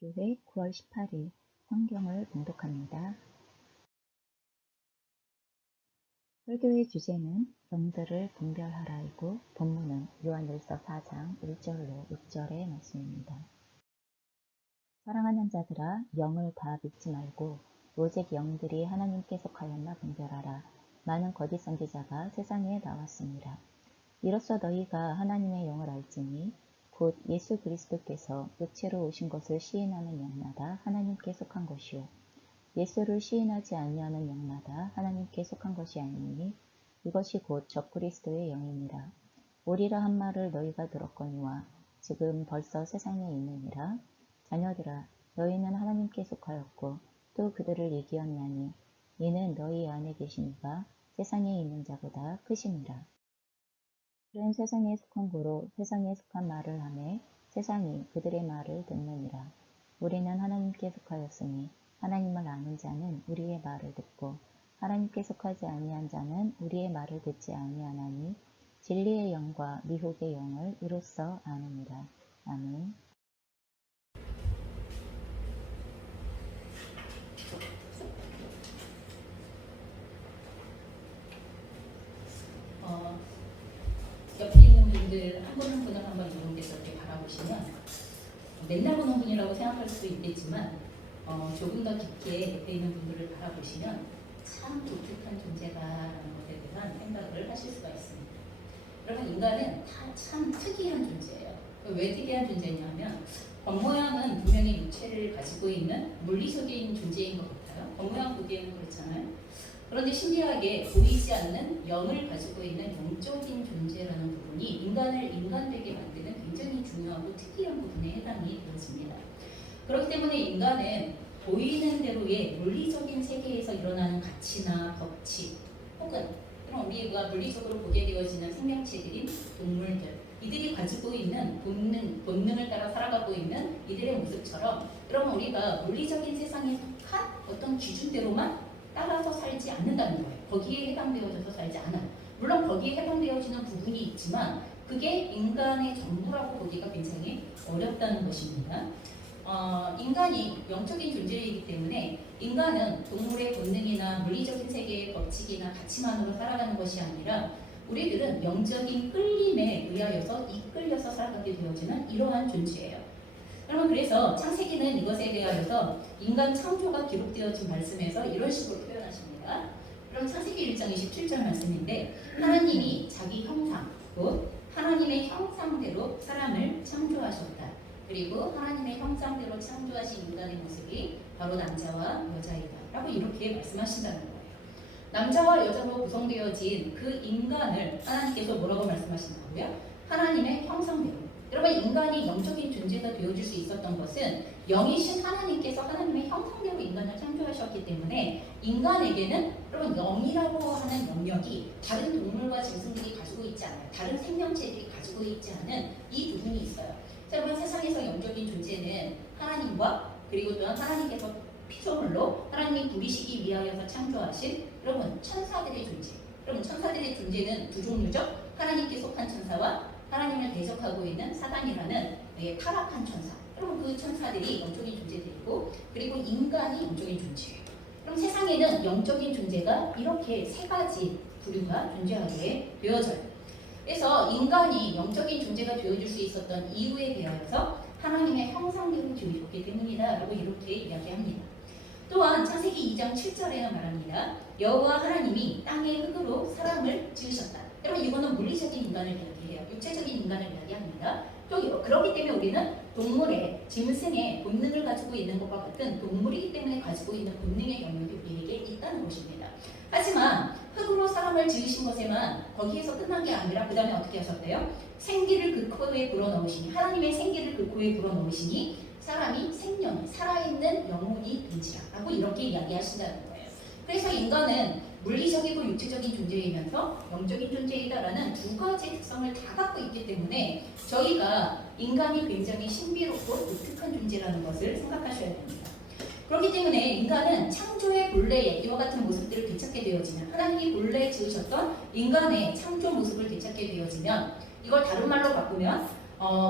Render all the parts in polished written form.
한국교회 9월 18일 성경을 봉독합니다. 설교의 주제는 영들을 분별하라이고 본문은 요한일서 4장 1절로 6절의 말씀입니다. 사랑하는 자들아, 영을 다 믿지 말고 오직 영들이 하나님께 속하였나 분별하라. 많은 거짓 선지자가 세상에 나왔습니다. 이로써 너희가 하나님의 영을 알지니 곧 예수 그리스도께서 육체로 오신 것을 시인하는 영마다 하나님께 속한 것이요 예수를 시인하지 아니하는 영마다 하나님께 속한 것이 아니니 이것이 곧 적그리스도의 영이니라. 오리라 한 말을 너희가 들었거니와 지금 벌써 세상에 있느니라. 자녀들아, 너희는 하나님께 속하였고 또 그들을 이기었나니 이는 너희 안에 계신 이가 세상에 있는 자보다 크심이라. 그들은 세상에 속한 고로 세상에 속한 말을 하매 세상이 그들의 말을 듣느니라. 우리는 하나님께 속하였으니 하나님을 아는 자는 우리의 말을 듣고 하나님께 속하지 아니한 자는 우리의 말을 듣지 아니하나니 진리의 영과 미혹의 영을 이로써 아느니라. 아멘. 옆에 있는 분들 한 분 한 분을 한번 여러분께서 이렇게 바라보시면 맨날 보는 분이라고 생각할 수도 있겠지만 조금 더 깊게 옆에 있는 분들을 바라보시면 참 독특한 존재다라는 것에 대한 생각을 하실 수가 있습니다. 여러분, 인간은 다 참 특이한 존재예요. 왜 특이한 존재냐면 겉모양은 분명히 육체를 가지고 있는 물리적인 존재인 것 같아요. 겉모양 보기에는 그렇잖아요. 그런데 신기하게 보이지 않는 영을 가지고 있는 영적인 존재라는 부분이 인간을 인간되게 만드는 굉장히 중요하고 특이한 부분에 해당이 되어집니다. 그렇기 때문에 인간은 보이는 대로의 물리적인 세계에서 일어나는 가치나 법칙 혹은 그런 우리가 물리적으로 보게 되어지는 생명체들인 동물들, 이들이 가지고 있는 본능을 따라 살아가고 있는 이들의 모습처럼 그럼 우리가 물리적인 세상에 속한 어떤 기준대로만 따라서 살지 않는다는 거예요. 거기에 해당되어져서 살지 않아요. 물론 거기에 해당되어지는 부분이 있지만 그게 인간의 전부라고 보기가 굉장히 어렵다는 것입니다. 인간이 영적인 존재이기 때문에 인간은 동물의 본능이나 물리적인 세계의 법칙이나 가치만으로 살아가는 것이 아니라 우리들은 영적인 끌림에 의하여서 이끌려서 살아가게 되어지는 이러한 존재예요. 여러분, 그래서 창세기는 이것에 대하여서 인간 창조가 기록되어진 말씀에서 이런 식으로 표현하십니다. 그럼 창세기 1장 27절 말씀인데 하나님이 자기 형상, 곧 하나님의 형상대로 사람을 창조하셨다. 그리고 하나님의 형상대로 창조하신 인간의 모습이 바로 남자와 여자이다 라고 이렇게 말씀하신다는 거예요. 남자와 여자로 구성되어진 그 인간을 하나님께서 뭐라고 말씀하신다고요? 하나님의 형상대로. 여러분, 인간이 영적인 존재가 되어줄 수 있었던 것은 영이신 하나님께서 하나님의 형상대로 인간을 창조하셨기 때문에 인간에게는 여러분 영이라고 하는 영역이 다른 동물과 짐승들이 가지고 있지 않아요. 다른 생명체들이 가지고 있지 않은 이 부분이 있어요. 여러분, 세상에서 영적인 존재는 하나님과 그리고 또한 하나님께서 피조물로 하나님이 부리시기 위하여서 창조하신 여러분 천사들의 존재. 여러분, 천사들의 존재는 두 종류죠. 하나님께 속한 천사와 하나님을 대적하고 있는 사단이라는 타락한 천사. 여러분, 그 천사들이 영적인 존재들이고 그리고 인간이 영적인 존재예요. 그럼 세상에는 영적인 존재가 이렇게 세 가지 부류가 존재하게 되어져요. 그래서 인간이 영적인 존재가 되어줄 수 있었던 이유에 대하여서 하나님의 형상대로 지으셨기 때문이다 라고 이렇게 이야기합니다. 또한 창세기 2장 7절에는 말합니다. 여호와 하나님이 땅의 흙으로 사람을 지으셨다. 여러분, 이거는 물리적인 인간을 이야기해요. 육체적인 인간을 이야기합니다. 또 그렇기 때문에 우리는 동물의 짐승의 본능을 가지고 있는 것과 같은 동물이기 때문에 가지고 있는 본능의 영역이 우리에게 있다는 것입니다. 하지만 흙으로 사람을 지으신 것에만 거기에서 끝난 게 아니라 그 다음에 어떻게 하셨대요? 생기를 그 코에 불어넣으시니, 하나님의 생기를 그 코에 불어넣으시니 사람이 생명, 살아있는 영혼이 된지라 라고 이렇게 이야기하신다는 거예요. 그래서 인간은 물리적이고 육체적인 존재이면서 영적인 존재이다라는 두 가지 특성을 다 갖고 있기 때문에 저희가 인간이 굉장히 신비롭고 독특한 존재라는 것을 생각하셔야 됩니다. 그렇기 때문에 인간은 창조의 본래에 이와 같은 모습들을 되찾게 되어지면, 하나님이 본래 지으셨던 인간의 창조 모습을 되찾게 되어지면, 이걸 다른 말로 바꾸면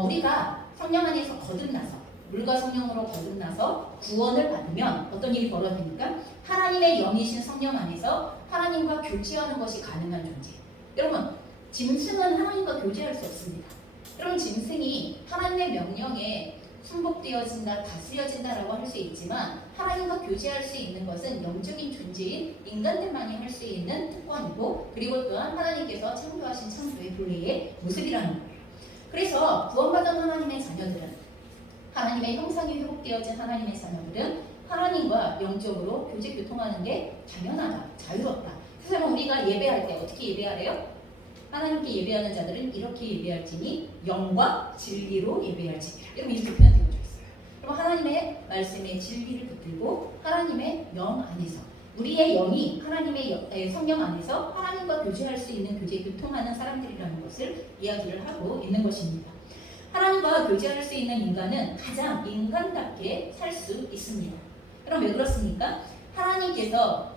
우리가 성령 안에서 거듭나서 물과 성령으로 거듭나서 구원을 받으면 어떤 일이 벌어집니까? 하나님의 영이신 성령 안에서 하나님과 교제하는 것이 가능한 존재. 여러분, 짐승은 하나님과 교제할 수 없습니다. 여러분, 짐승이 하나님의 명령에 순복되어진다, 다스려진다라고 할 수 있지만 하나님과 교제할 수 있는 것은 영적인 존재인 인간들만이 할 수 있는 특권이고, 그리고 또한 하나님께서 창조하신 창조의 본래의 모습이라는 거예요. 그래서 구원받은 하나님의 자녀들은, 하나님의 형상이 회복되어진 하나님의 자녀들은 하나님과 영적으로 교제 교통하는 게 당연하다, 자유롭다. 그래서 우리가 예배할 때 어떻게 예배하래요? 하나님께 예배하는 자들은 이렇게 예배할지니 영과 진리로 예배할지니라. 여러분, 이렇게 표현되어 있어요. 그럼 하나님의 말씀에 진리를 붙들고 하나님의 영 안에서, 우리의 영이 하나님의 성령 안에서 하나님과 교제할 수 있는, 교제 교통하는 사람들이라는 것을 이야기를 하고 있는 것입니다. 하나님과 교제할 수 있는 인간은 가장 인간답게 살 수 있습니다. 그럼 왜 그렇습니까? 하나님께서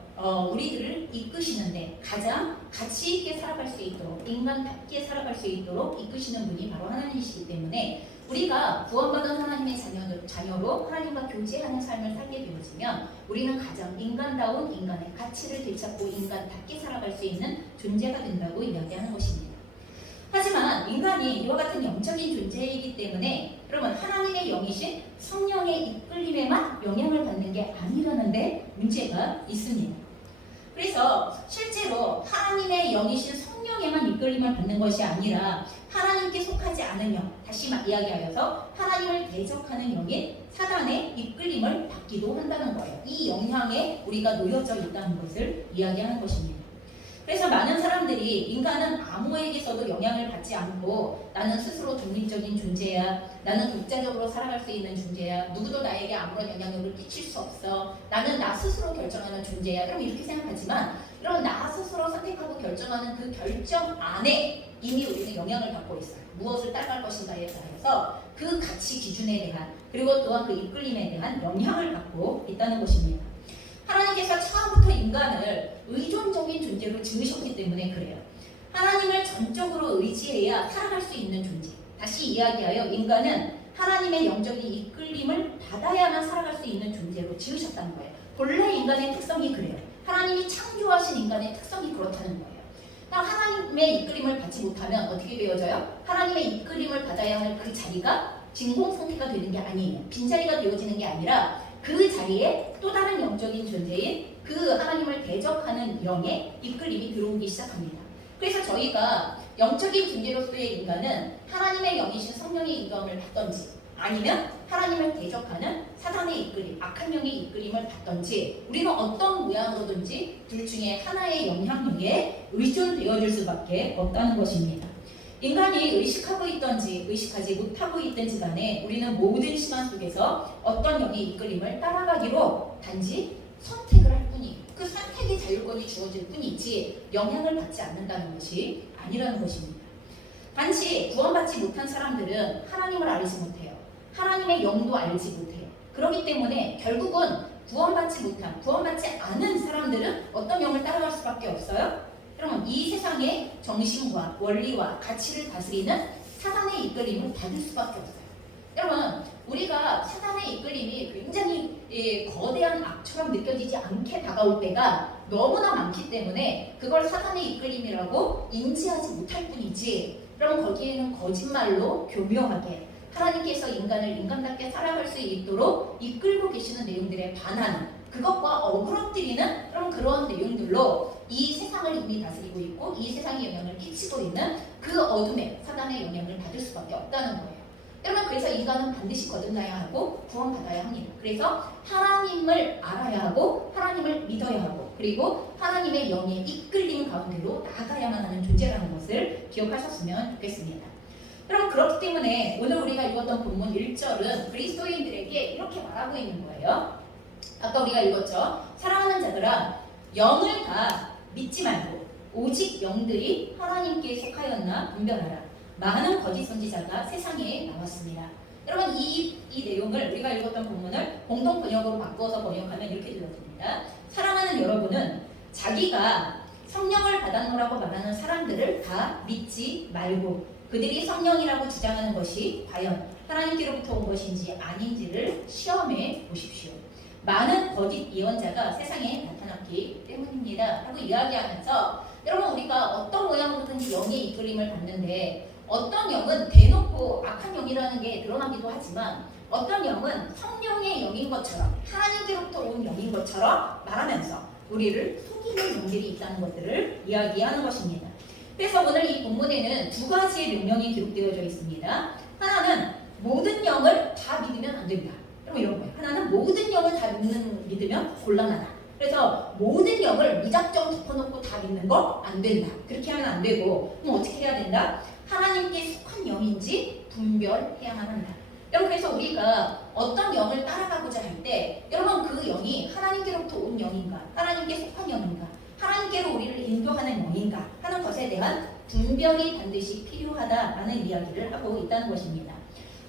우리들을 이끄시는데 가장 가치 있게 살아갈 수 있도록, 인간답게 살아갈 수 있도록 이끄시는 분이 바로 하나님이시기 때문에 우리가 구원받은 하나님의 자녀로 하나님과 교제하는 삶을 살게 되어지면 우리는 가장 인간다운 인간의 가치를 되찾고 인간답게 살아갈 수 있는 존재가 된다고 이야기하는 것입니다. 하지만 인간이 이와 같은 영적인 존재이기 때문에 여러분, 하나님의 영이신 성령의 이끌림에만 영향을 받는 게 아니라는 데 문제가 있습니다. 그래서 실제로 하나님의 영이신 성령에만 이끌림을 받는 것이 아니라 하나님께 속하지 않은 영, 다시 이야기하여서 하나님을 대적하는 영인 사단의 이끌림을 받기도 한다는 거예요. 이 영향에 우리가 놓여져 있다는 것을 이야기하는 것입니다. 그래서 많은 사람들이 인간은 아무에게서도 영향을 받지 않고 나는 스스로 독립적인 존재야, 나는 독자적으로 살아갈 수 있는 존재야, 누구도 나에게 아무런 영향력을 끼칠 수 없어, 나는 나 스스로 결정하는 존재야. 그럼 이렇게 생각하지만 여러분, 나 스스로 선택하고 결정하는 그 결정 안에 이미 우리는 영향을 받고 있어요. 무엇을 따라갈 것인가에 따라서 그 가치 기준에 대한, 그리고 또한 그 이끌림에 대한 영향을 받고 있다는 것입니다. 하나님께서 처음부터 인간을 의존적인 존재로 지으셨기 때문에 그래요. 하나님을 전적으로 의지해야 살아갈 수 있는 존재. 다시 이야기하여 인간은 하나님의 영적인 이끌림을 받아야만 살아갈 수 있는 존재로 지으셨다는 거예요. 본래 인간의 특성이 그래요. 하나님이 창조하신 인간의 특성이 그렇다는 거예요. 하나님의 이끌림을 받지 못하면 어떻게 되어져요? 하나님의 이끌림을 받아야 할 그 자리가 진공상태가 되는 게 아니에요. 빈자리가 되어지는 게 아니라 그 자리에 또 다른 영적인 존재인 그 하나님을 대적하는 영의 이끌림이 들어오기 시작합니다. 그래서 저희가 영적인 존재로서의 인간은 하나님의 영이신 성령의 인도함을 받던지, 아니면 하나님을 대적하는 사단의 이끌림, 악한 영의 이끌림을 받던지, 우리는 어떤 모양으로든지 둘 중에 하나의 영향력에 의존되어질 수밖에 없다는 것입니다. 인간이 의식하고 있든지 의식하지 못하고 있든지 간에 우리는 모든 시간 속에서 어떤 영의 이끌림을 따라가기로 단지 선택을 할 뿐이에요. 그 선택의 자율권이 주어질 뿐이지 영향을 받지 않는다는 것이 아니라는 것입니다. 단지 구원받지 못한 사람들은 하나님을 알지 못해요. 하나님의 영도 알지 못해요. 그렇기 때문에 결국은 구원받지 않은 사람들은 어떤 영을 따라갈 수밖에 없어요? 그러면 이 세상의 정신과 원리와 가치를 다스리는 사단의 이끌림을 받을 수밖에 없어요. 여러분, 우리가 사단의 이끌림이 굉장히 거대한 악처럼 느껴지지 않게 다가올 때가 너무나 많기 때문에 그걸 사단의 이끌림이라고 인지하지 못할 뿐이지, 그럼 거기에는 거짓말로 교묘하게 하나님께서 인간을 인간답게 살아갈 수 있도록 이끌고 계시는 내용들에 반하는, 그것과 어그러뜨리는 그런 내용들로 이 세상을 이미 다스리고 있고 이 세상에 영향을 끼치고 있는 그 어둠에 사단의 영향을 받을 수밖에 없다는 거예요. 여러분, 그래서 인간은 반드시 거듭나야 하고 구원받아야 합니다. 그래서 하나님을 알아야 하고 하나님을 믿어야 하고, 그리고 하나님의 영의 이끌림 가운데로 나아가야만 하는 존재라는 것을 기억하셨으면 좋겠습니다. 여러분, 그렇기 때문에 오늘 우리가 읽었던 본문 1절은 그리스도인들에게 이렇게 말하고 있는 거예요. 아까 우리가 읽었죠. 사랑하는 자들아, 영을 다 믿지 말고 오직 영들이 하나님께 속하였나 분별하라. 많은 거짓 선지자가 세상에 나왔습니다. 여러분, 이 내용을 우리가 읽었던 본문을 공동 번역으로 바꾸어서 번역하면 이렇게 들려집니다. 사랑하는 여러분은 자기가 성령을 받았노라고 말하는 사람들을 다 믿지 말고 그들이 성령이라고 주장하는 것이 과연 하나님께로부터 온 것인지 아닌지를 시험해 보십시오. 많은 거짓 예언자가 세상에 나타났기 때문입니다. 하고 이야기하면서 여러분 우리가 어떤 모양으로든지 영의 이끌림을 받는데 어떤 영은 대놓고 악한 영이라는 게 드러나기도 하지만 어떤 영은 성령의 영인 것처럼 하나님께로부터 온 영인 것처럼 말하면서 우리를 속이는 영들이 있다는 것들을 이야기하는 것입니다. 그래서 오늘 이 본문에는 두 가지의 명령이 기록되어져 있습니다. 하나는 모든 영을 다 믿으면 안 된다. 이런 거예요. 하나는 모든 영을 다 믿으면 곤란하다. 그래서 모든 영을 무작정 덮어놓고 다 믿는 거 안 된다. 그렇게 하면 안 되고 그럼 어떻게 해야 된다? 하나님께 속한 영인지 분별해야만 한다. 여러분 그래서 우리가 어떤 영을 따라가고자 할 때 여러분 그 영이 하나님께로부터 온 영인가 하나님께 속한 영인가 하나님께로 우리를 인도하는 영인가 하는 것에 대한 분별이 반드시 필요하다라는 이야기를 하고 있다는 것입니다.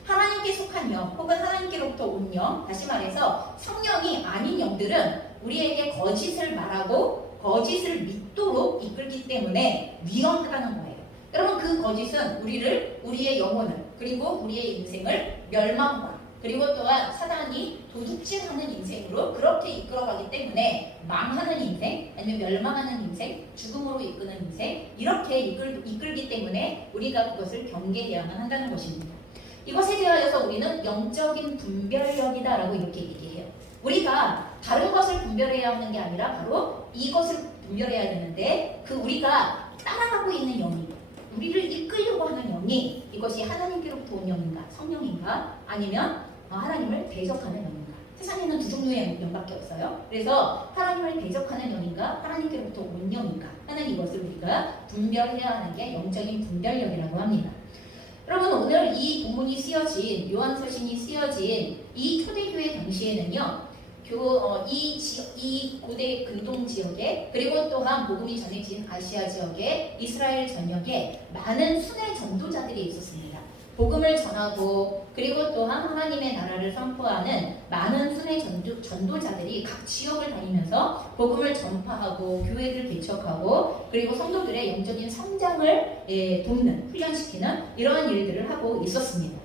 하나님께 속한 영 혹은 하나님께로부터 온 영, 다시 말해서 성령이 아닌 영들은 우리에게 거짓을 말하고 거짓을 믿도록 이끌기 때문에 위험하다는 거예요. 여러분 그 거짓은 우리의 영혼을 그리고 우리의 인생을 멸망과 그리고 또한 사단이 도둑질하는 인생으로 그렇게 이끌어가기 때문에 망하는 인생 아니면 멸망하는 인생 죽음으로 이끄는 인생 이렇게 이끌기 때문에 우리가 그것을 경계해야만 한다는 것입니다. 이것에 대하여서 우리는 영적인 분별력이다라고 이렇게 얘기해요. 우리가 다른 것을 분별해야 하는 게 아니라 바로 이것을 분별해야 되는데 그 우리가 따라가고 있는 영이 우리를 이끌려고 하는 영이 이것이 하나님께로부터 온 영인가 성령인가 아니면 하나님을 대적하는 영인가. 세상에는 두 종류의 영밖에 없어요. 그래서 하나님을 대적하는 영인가 하나님께로부터 온 영인가 하는 이것을 우리가 분별해야 하는 게 영적인 분별력이라고 합니다. 여러분 오늘 이 본문이 쓰여진 요한서신이 쓰여진 이 초대교회 당시에는요. 이 고대 근동 지역에 그리고 또한 복음이 전해진 아시아 지역에 이스라엘 전역에 많은 순회 전도자들이 있었습니다. 복음을 전하고 그리고 또한 하나님의 나라를 선포하는 많은 순회 전도자들이 각 지역을 다니면서 복음을 전파하고 교회를 개척하고 그리고 성도들의 영적인 성장을 돕는 훈련시키는 이러한 일들을 하고 있었습니다.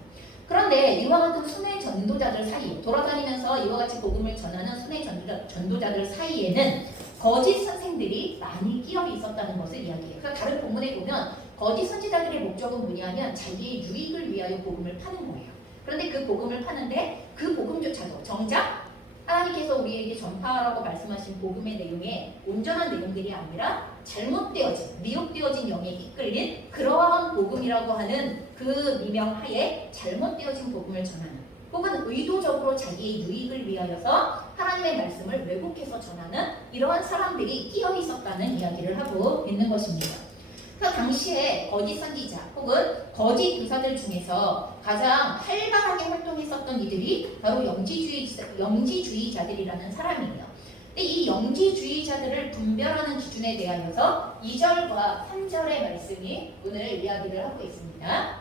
그런데 이와 같은 순회 전도자들 사이 돌아다니면서 이와 같이 복음을 전하는 순회 전도자들 사이에는 거짓 선생들이 많이 끼어 있었다는 것을 이야기해요. 그러니까 다른 본문에 보면 거짓 선지자들의 목적은 뭐냐면 자기의 유익을 위하여 복음을 파는 거예요. 그런데 그 복음을 파는데 그 복음조차도 정작 하나님께서 우리에게 전파하라고 말씀하신 복음의 내용에 온전한 내용들이 아니라 잘못되어진, 미혹되어진 영에 이끌린 그러한 복음이라고 하는 그 미명하에 잘못되어진 복음을 전하는 혹은 의도적으로 자기의 유익을 위하여서 하나님의 말씀을 왜곡해서 전하는 이러한 사람들이 끼어 있었다는 이야기를 하고 있는 것입니다. 그 당시에 거짓 선지자 혹은 거짓 교사들 중에서 가장 활발하게 활동했었던 이들이 바로 영지주의자들이라는 사람이에요. 근데 이 영지주의자들을 분별하는 기준에 대하여서 2절과 3절의 말씀이 오늘 이야기를 하고 있습니다.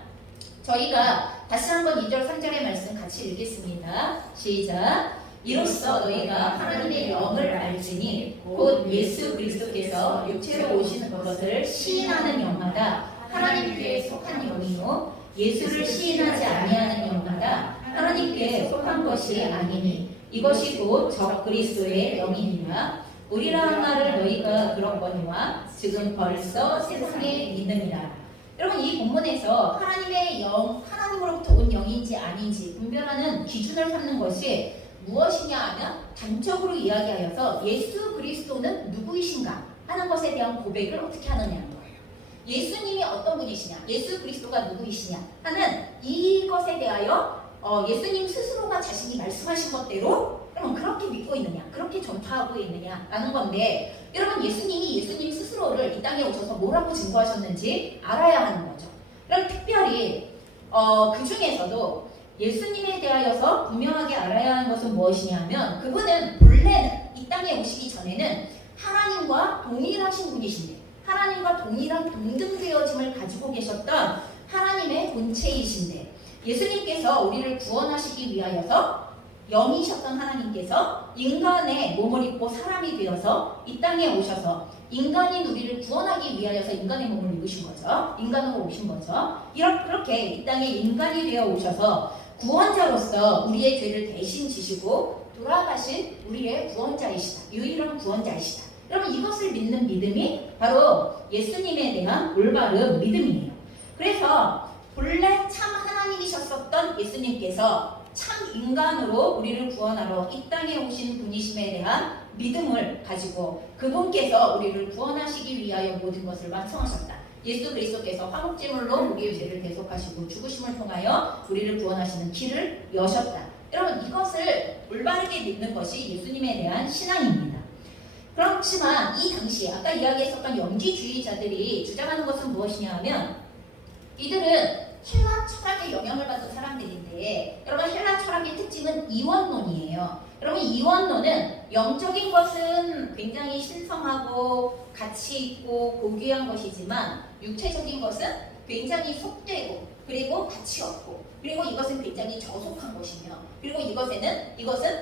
저희가 다시 한번 2절 3절의 말씀 같이 읽겠습니다. 시작. 이로써 너희가 하나님의 영을 알지니 곧 예수 그리스도께서 육체로 오시는 것을 시인하는 영마다 하나님께 속한 영이요 예수를 시인하지 아니하는 영마다 하나님께 속한 것이 아니니 이것이 곧 적 그리스도의 영이니라. 우리라 한 말을 너희가 들었거니와 지금 벌써 세상에 있느니라. 여러분 이 본문에서 하나님의 영, 하나님으로부터 온 영인지 아닌지 분별하는 기준을 삼는 것이 무엇이냐 하면 단적으로 이야기하여서 예수 그리스도는 누구이신가 하는 것에 대한 고백을 어떻게 하느냐는 거예요. 예수님이 어떤 분이시냐, 예수 그리스도가 누구이시냐 하는 이것에 대하여 예수님 스스로가 자신이 말씀하신 것대로 그러면 그렇게 믿고 있느냐, 그렇게 전파하고 있느냐라는 건데 여러분 예수님이 예수님 스스로를 이 땅에 오셔서 뭐라고 증거하셨는지 알아야 하는 거죠. 그럼 특별히 그 중에서도 예수님에 대하여서 분명하게 알아야 하는 것은 무엇이냐면 그분은 본래는 이 땅에 오시기 전에는 하나님과 동일하신 분이신데 하나님과 동일한 동등되어짐을 가지고 계셨던 하나님의 본체이신데 예수님께서 우리를 구원하시기 위하여서 영이셨던 하나님께서 인간의 몸을 입고 사람이 되어서 이 땅에 오셔서 인간인 우리를 구원하기 위하여서 인간의 몸을 입으신 거죠. 인간으로 오신 거죠. 이렇게 이 땅에 인간이 되어 오셔서 구원자로서 우리의 죄를 대신 지시고 돌아가신 우리의 구원자이시다. 유일한 구원자이시다. 여러분 이것을 믿는 믿음이 바로 예수님에 대한 올바른 믿음이에요. 그래서 본래 참 하나님이셨었던 예수님께서 참 인간으로 우리를 구원하러 이 땅에 오신 분이심에 대한 믿음을 가지고 그분께서 우리를 구원하시기 위하여 모든 것을 완성하셨다. 예수 그리스도께서 화목제물로 우리의 죄를 대속하시고 죽으심을 통하여 우리를 구원하시는 길을 여셨다. 여러분 이것을 올바르게 믿는 것이 예수님에 대한 신앙입니다. 그렇지만 이 당시에 아까 이야기했었던 영지주의자들이 주장하는 것은 무엇이냐 하면 이들은 헬라 철학의 영향을 받은 사람들인데 여러분 헬라 철학의 특징은 이원론이에요. 여러분 이원론은 영적인 것은 굉장히 신성하고 가치 있고 고귀한 것이지만 육체적인 것은 굉장히 속되고 그리고 가치 없고 그리고 이것은 굉장히 저속한 것이며 그리고 이것은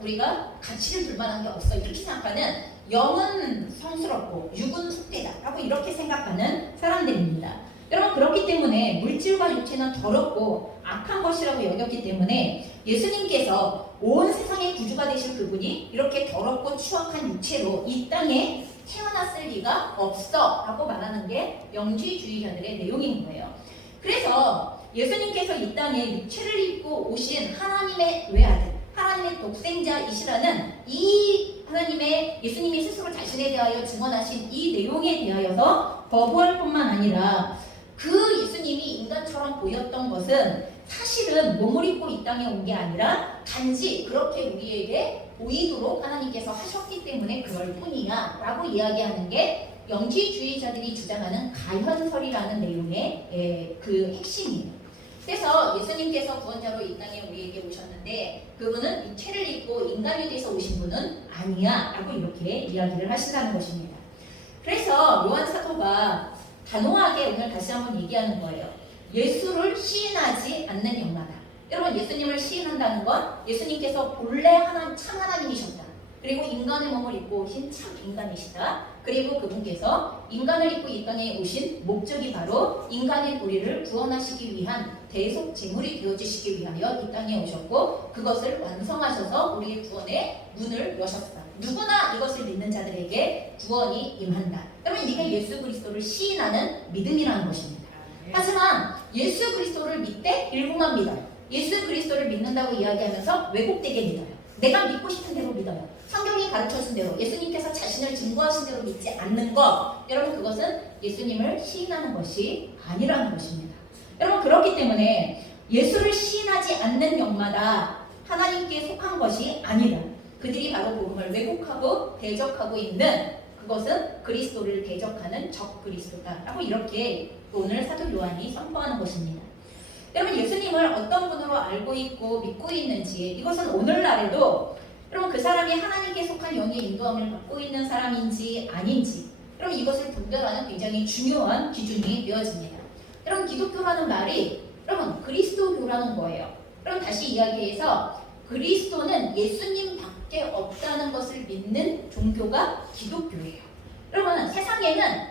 우리가 가치를 둘 만한 게 없어 이렇게 생각하는 영은 성스럽고 육은 속되다라고 이렇게 생각하는 사람들입니다. 여러분 그렇기 때문에 물질과 육체는 더럽고 악한 것이라고 여겼기 때문에 예수님께서 온 세상의 구주가 되실 그분이 이렇게 더럽고 추악한 육체로 이 땅에 태어났을 리가 없어 라고 말하는 게 영지주의자들의 내용인 거예요. 그래서 예수님께서 이 땅에 육체를 입고 오신 하나님의 외아들 하나님의 독생자이시라는 이 하나님의 예수님이 스스로 자신에 대하여 증언하신 이 내용에 대하여서 거부할 뿐만 아니라 그 예수님이 인간처럼 보였던 것은 사실은 몸을 입고 이 땅에 온 게 아니라 단지 그렇게 우리에게 보이도록 하나님께서 하셨기 때문에 그럴 뿐이야 라고 이야기하는 게 영지주의자들이 주장하는 가현설이라는 내용의 그 핵심이에요. 그래서 예수님께서 구원자로 이 땅에 우리에게 오셨는데 그분은 육체를 입고 인간이 돼서 오신 분은 아니야 라고 이렇게 이야기를 하신다는 것입니다. 그래서 요한 사도가 단호하게 오늘 다시 한번 얘기하는 거예요. 예수를 시인하지 않는 영마다. 여러분 예수님을 시인한다는 건 예수님께서 본래 참 하나님이셨다. 그리고 인간의 몸을 입고 오신 참 인간이시다. 그리고 그분께서 인간을 입고 이 땅에 오신 목적이 바로 인간의 우리를 구원하시기 위한 대속 제물이 되어주시기 위하여 이 땅에 오셨고 그것을 완성하셔서 우리의 구원의 문을 여셨다. 누구나 이것을 믿는 자들에게 구원이 임한다. 그러면 이게 예수 그리스도를 시인하는 믿음이라는 것입니다. 하지만 예수 그리스도를 믿되 일부만 믿어요. 예수 그리스도를 믿는다고 이야기하면서 왜곡되게 믿어요. 내가 믿고 싶은 대로 믿어요. 성경이 가르쳐준 대로 예수님께서 자신을 증거하신 대로 믿지 않는 것 여러분 그것은 예수님을 시인하는 것이 아니라는 것입니다. 여러분 그렇기 때문에 예수를 시인하지 않는 영마다 하나님께 속한 것이 아니다. 그들이 바로 복음을 왜곡하고 대적하고 있는 그것은 그리스도를 대적하는 적 그리스도다라고 이렇게 오늘 사도 요한이 선포하는 것입니다. 여러분 예수님을 어떤 분으로 알고 있고 믿고 있는지 이것은 오늘날에도 여러분 그 사람이 하나님께 속한 영의 인도함을 받고 있는 사람인지 아닌지 여러분 이것을 분별하는 굉장히 중요한 기준이 되어집니다. 여러분 기독교라는 말이 여러분 그리스도교라는 거예요. 여러분 다시 이야기해서 그리스도는 예수님밖에 없다는 것을 믿는 종교가 기독교예요. 여러분 세상에는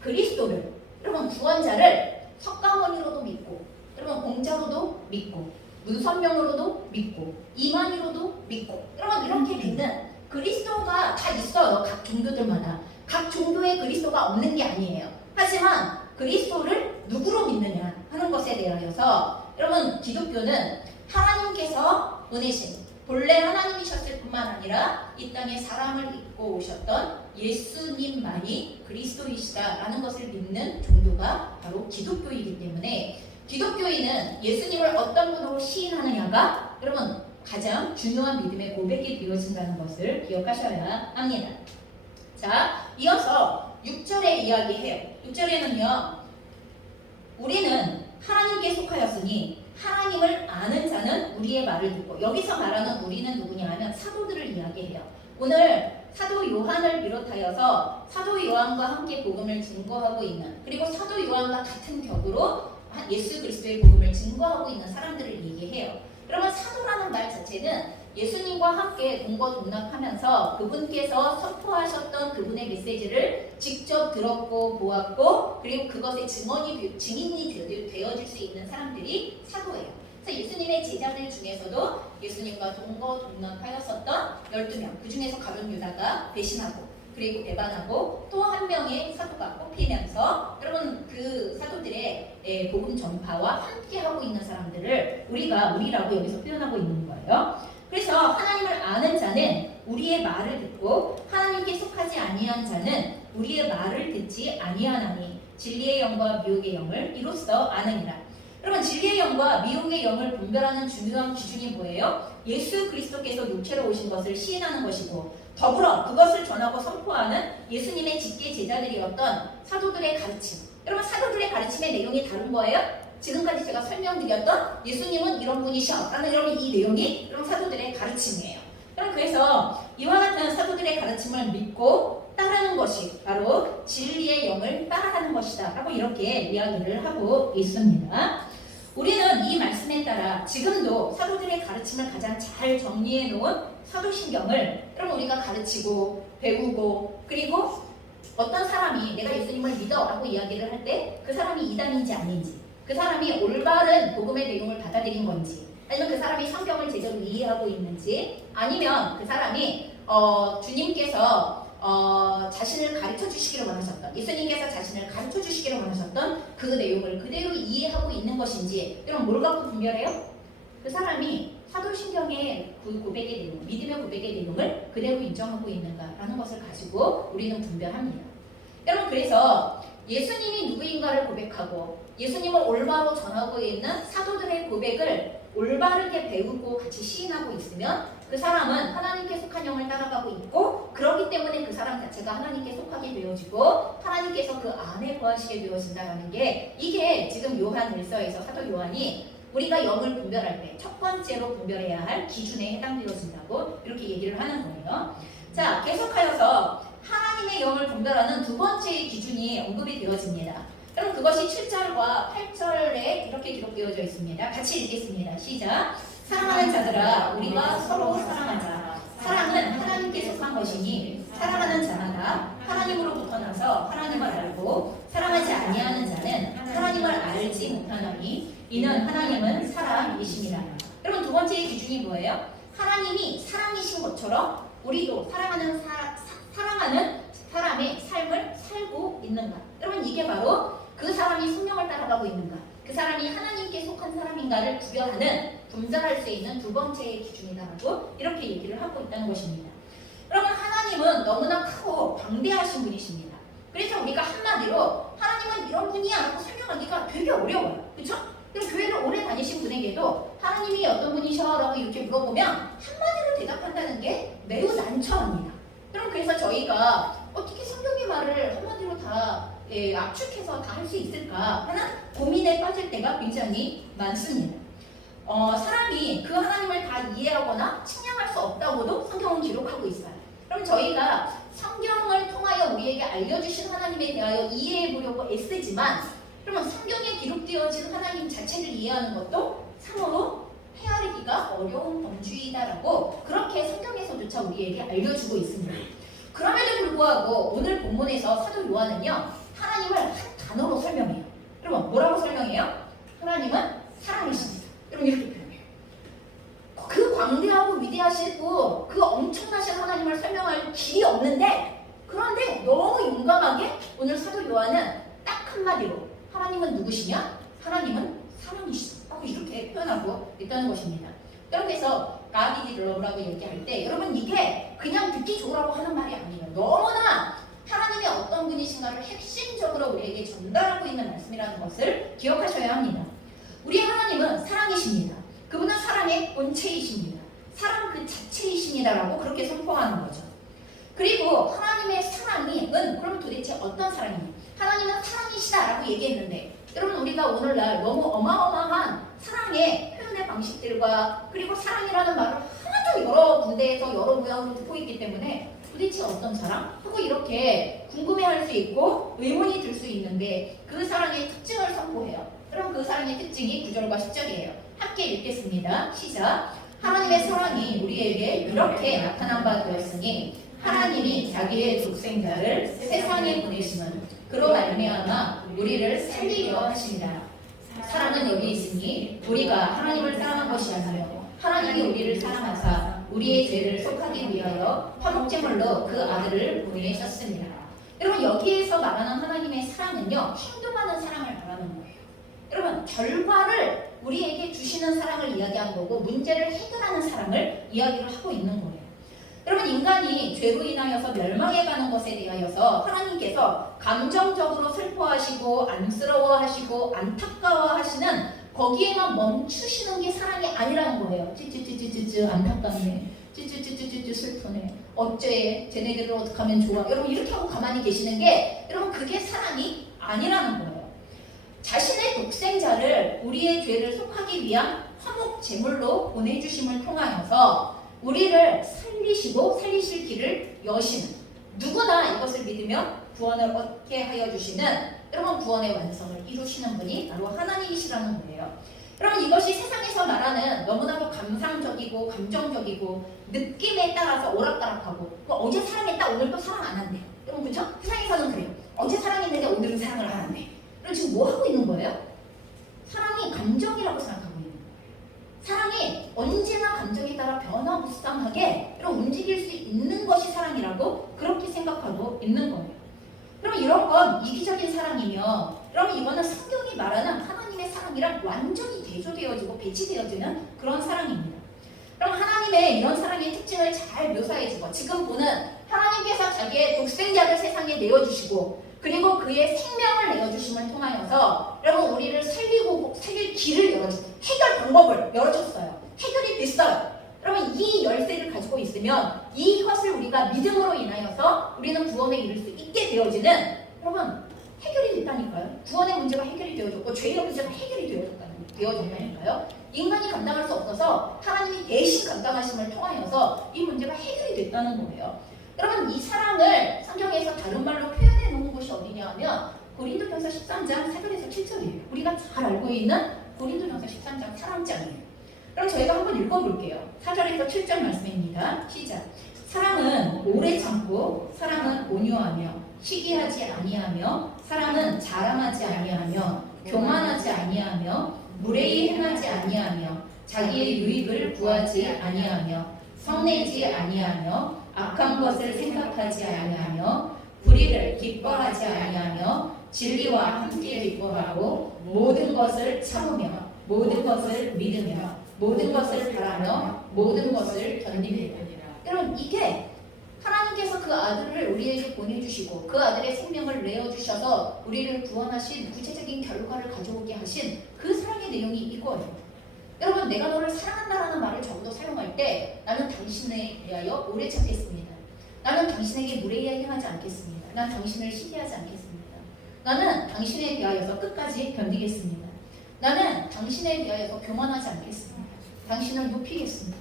그리스도를 여러분 구원자를 석가모니로도 믿고 여러분 공자로도 믿고 문선명으로도 믿고 이만희로도 믿고 여러분 이렇게 믿는 그리스도가 다 있어요. 각 종교들마다 각 종교에 그리스도가 없는 게 아니에요. 하지만 그리스도를 누구로 믿느냐 하는 것에 대하여서 여러분 기독교는 하나님께서 보내신 본래 하나님이셨을 뿐만 아니라 이 땅에 사람을 입고 오셨던 예수님만이 그리스도이시다라는 것을 믿는 종교가 바로 기독교이기 때문에 기독교인은 예수님을 어떤 분으로 시인하느냐가 여러분 가장 중요한 믿음의 고백이 되어진다는 것을 기억하셔야 합니다. 자, 이어서 6절에 이야기해요. 6절에는요. 우리는 하나님께 속하였으니 하나님을 아는 자는 우리의 말을 듣고 여기서 말하는 우리는 누구냐 하면 사도들을 이야기해요. 오늘 사도 요한을 비롯하여서 사도 요한과 함께 복음을 증거하고 있는 그리고 사도 요한과 같은 격으로 예수 그리스도의 복음을 증거하고 있는 사람들을 얘기해요. 그러면 사도라는 말 자체는 예수님과 함께 동거동락하면서 그분께서 선포하셨던 그분의 메시지를 직접 들었고 보았고 그리고 그것의 증인이 되어질 수 있는 사람들이 사도예요. 그래서 예수님의 제자들 중에서도 예수님과 동거동락하였었던 12명, 그 중에서 가룟 유다가 배신하고 그리고 배반하고 또 한 명의 사도가 뽑히면서 여러분 그 사도들의 복음 전파와 함께 하고 있는 사람들을 우리라고 여기서 표현하고 있는 거예요. 그래서 하나님을 아는 자는 우리의 말을 듣고 하나님께 속하지 아니한 자는 우리의 말을 듣지 아니하나니 진리의 영과 미혹의 영을 이로써 아느니라. 여러분 진리의 영과 미혹의 영을 분별하는 중요한 기준이 뭐예요? 예수 그리스도께서 육체로 오신 것을 시인하는 것이고 더불어 그것을 전하고 선포하는 예수님의 직계 제자들이었던 사도들의 가르침. 여러분 사도들의 가르침의 내용이 다른 거예요? 지금까지 제가 설명드렸던 예수님은 이런 분이셔 라는 여러분 이 내용이 여러분 사도들의 가르침이에요. 여러분 그래서 이와 같은 사도들의 가르침을 믿고 따르는 것이 바로 진리의 영을 따라가는 것이다 라고 이렇게 이야기를 하고 있습니다. 우리는 이 말씀에 따라 지금도 사도들의 가르침을 가장 잘 정리해 놓은 사도신경을 여러분 우리가 가르치고 배우고 그리고 어떤 사람이 내가 예수님을 믿어 라고 이야기를 할 때 그 사람이 이단인지 아닌지 그 사람이 올바른 복음의 내용을 받아들인 건지 아니면 그 사람이 성경을 제대로 이해하고 있는지 아니면 그 사람이 주님께서 자신을 가르쳐 주시기를 원하셨던 예수님께서 자신을 가르쳐 주시기를 원하셨던 그 내용을 그대로 이해하고 있는 것인지 여러분 뭘 갖고 분별해요? 그 사람이 사도신경의 그 고백의 내용, 믿음의 고백의 내용을 그대로 인정하고 있는가라는 것을 가지고 우리는 분별합니다. 여러분 그래서 예수님이 누구인가를 고백하고 예수님을 올바로 전하고 있는 사도들의 고백을 올바르게 배우고 같이 시인하고 있으면 그 사람은 하나님께 속한 영을 따라가고 있고 그렇기 때문에 그 사람 자체가 하나님께 속하게 되어지고 하나님께서 그 안에 거하시게 되어진다는 게 이게 지금 요한 1서에서 사도 요한이 우리가 영을 분별할 때 첫 번째로 분별해야 할 기준에 해당되어진다고 이렇게 얘기를 하는 거예요. 자, 계속하여서 하나님의 영을 분별하는 두 번째의 기준이 언급이 되어집니다. 그럼 그것이 7절과 8절에 이렇게 기록되어져 있습니다. 같이 읽겠습니다. 시작. 사랑하는 자들아 우리가 서로 사랑하자. 사랑은 하나님께 속한 것이니 사랑하는 자마다 하나님으로부터 나서 하나님을 알고 사랑하지 아니하는 자는 하나님을 알지 못하나니 이는 하나님은 사랑이심이라. 여러분 두 번째의 기준이 뭐예요? 하나님이 사랑이신 것처럼 우리도 사랑하는 사람의 삶을 살고 있는가? 여러분 이게 바로 그 사람이 성령을 따라가고 있는가? 그 사람이 하나님께 속한 사람인가를 구별하는 분별할 수 있는 두 번째의 기준이다라고 이렇게 얘기를 하고 있다는 것입니다. 여러분 하나님은 너무나 크고 방대하신 분이십니다. 그래서 우리가 한마디로 하나님은 이런 분이야 라고 설명하기가 되게 어려워요. 그렇죠? 그럼 교회를 오래 다니신 분에게도 하나님이 어떤 분이셔? 라고 이렇게 물어보면 한마디로 대답한다는 게 매우 난처합니다. 그럼 그래서 저희가 어떻게 성경의 말을 한마디로 다 압축해서 다 할 수 있을까 하는 고민에 빠질 때가 굉장히 많습니다. 사람이 그 하나님을 다 이해하거나 측량할 수 없다고도 성경은 기록하고 있어요. 그럼 저희가 성경을 통하여 우리에게 알려주신 하나님에 대하여 이해해 보려고 애쓰지만 그러면 성경에 기록되어진 하나님 자체를 이해하는 것도 참으로 헤아리기가 어려운 범주이다라고 그렇게 성경에서조차 우리에게 알려주고 있습니다. 그럼에도 불구하고 오늘 본문에서 사도 요한은요 하나님을 한 단어로 설명해요. 여러분 뭐라고 설명해요? 하나님은 사랑이십니다. 여러분 이렇게 표현해요. 그 광대하고 위대하시고 그 엄청나신 하나님을 설명할 길이 없는데 그런데 너무 용감하게 오늘 사도 요한은 딱 한마디로 하나님은 누구시냐? 하나님은 사랑이시다. 라고 이렇게 표현하고 있다는 것입니다. 그래서 God is love라고 얘기할 때 여러분 이게 그냥 듣기 좋으라고 하는 말이 아니에요. 너무나 하나님이 어떤 분이신가를 핵심적으로 우리에게 전달하고 있는 말씀이라는 것을 기억하셔야 합니다. 우리 하나님은 사랑이십니다. 그분은 사랑의 본체이십니다. 사랑 그 자체이십니다라고 그렇게 선포하는 거죠. 그리고 하나님의 사랑은 그럼 도대체 어떤 사랑입니까? 하나님은 사랑이시다라고 얘기했는데 여러분 우리가 오늘날 너무 어마어마한 사랑의 표현의 방식들과 그리고 사랑이라는 말을 하도 여러 군데에서 여러 모양으로 듣고 있기 때문에 도대체 어떤 사랑? 하고 이렇게 궁금해할 수 있고 의문이 들 수 있는데 그 사랑의 특징을 선포해요. 그럼 그 사랑의 특징이 9절과 10절이에요. 함께 읽겠습니다. 시작. 하나님의 사랑이 우리에게 이렇게 나타난 바 되었으니 하나님이 자기의 독생자를 세상에 보내시는 그로 말미암아 우리를 살리려 하십니다. 사랑은 여기 있으니 우리가 하나님을 사랑한 것이 아니며 하나님이 우리를 사랑하사 우리의 죄를 속하기 위하여 화목제물로 그 아들을 보내셨습니다. 여러분 여기에서 말하는 하나님의 사랑은요 행동하는 사랑을 말하는 거예요. 여러분 결과를 우리에게 주시는 사랑을 이야기하는 거고 문제를 해결하는 사랑을 이야기를 하고 있는 거예요. 여러분 인간이 죄로 인하여서 멸망해가는 것에 대하여서 하나님께서 감정적으로 슬퍼하시고 안쓰러워하시고 안타까워하시는 거기에만 멈추시는 게 사랑이 아니라는 거예요. 찌찌찌찌찌 안타깝네. 찌찌찌찌찌 슬프네. 어째 쟤네들을 어떻게 하면 좋아. 여러분 이렇게 하고 가만히 계시는 게 여러분 그게 사랑이 아니라는 거예요. 자신의 독생자를 우리의 죄를 속하기 위한 화목 제물로 보내주심을 통하여서 우리를 살리시고 살리실 길을 여시는 누구나 이것을 믿으면 구원을 얻게 하여 주시는 여러분 구원의 완성을 이루시는 분이 바로 하나님이시라는 거예요. 여러분 이것이 세상에서 말하는 너무나도 감상적이고 감정적이고 느낌에 따라서 오락가락하고 어제 사랑했다 오늘 또 사랑 안 한대. 여러분 그렇죠? 세상에서는 그래요. 어제 사랑했는데 오늘은 사랑을 안 한대. 그럼 지금 뭐 하고 있는 거예요? 사랑이 감정이라고 생각하고 있는 거예요. 사랑이 언제나 감정에 따라 변화무쌍하게 움직일 수 있는 것이 사랑이라고 그렇게 생각하고 있는 거예요. 그럼 이런 건 이기적인 사랑이며 여러분 이거는 성경이 말하는 하나님의 사랑이랑 완전히 대조되어지고 배치되어지는 그런 사랑입니다. 그럼 하나님의 이런 사랑의 특징을 잘 묘사해주고 지금 보는 하나님께서 자기의 독생자를 세상에 내어주시고 그리고 그의 생명을 내어주심을 통하여서 여러분 우리를 살리고 살릴 길을 열어주고 해결 방법을 열어줬어요. 해결이 됐어요. 여러분 이 열쇠를 가지고 있으면 이것을 우리가 믿음으로 인하여서 우리는 구원에 이를 수 있게 되어지는 여러분 해결이 됐다니까요. 구원의 문제가 해결이 되어졌고 죄의 문제가 해결이 되어졌다니까요. 인간이 감당할 수 없어서 하나님이 대신 감당하심을 통하여서 이 문제가 해결이 됐다는 거예요. 여러분 이 사랑을 성경에서 다른 말로 표현해 놓은 곳이 어디냐 하면 고린도전서 13장 4절에서 7절이에요. 우리가 잘 알고 있는 고린도전서 13장 사랑장이에요. 그럼 저희가 한번 읽어볼게요. 4절에서 7절 말씀입니다. 시작. 사랑은 오래 참고 사랑은 온유하며 시기하지 아니하며 사랑은 자랑하지 아니하며 교만하지 아니하며 무례히 행하지 아니하며 자기의 유익을 구하지 아니하며 성내지 아니하며 악한 것을 생각하지 아니하며 불의를 기뻐하지 아니하며 진리와 함께 기뻐하고 모든 것을 참으며 모든 것을 믿으며 모든 것을 바라며 모든 것을 견디리라. 여러분 이게 하나님께서 그 아들을 우리에게 보내주시고 그 아들의 생명을 내어주셔서 우리를 구원하신 구체적인 결과를 가져오게 하신 그 사랑의 내용이 이거예요. 여러분 내가 너를 사랑한다라는 말을 적어도 사용할 때 나는 당신에 대하여 오래 참겠습니다. 나는 당신에게 무례히 행하지 않겠습니다. 난 당신을 시기하지 않겠습니다. 나는 당신에 대하여서 끝까지 견디겠습니다. 나는 당신에 대하여서 교만하지 않겠습니다. 당신을 높이겠습니다.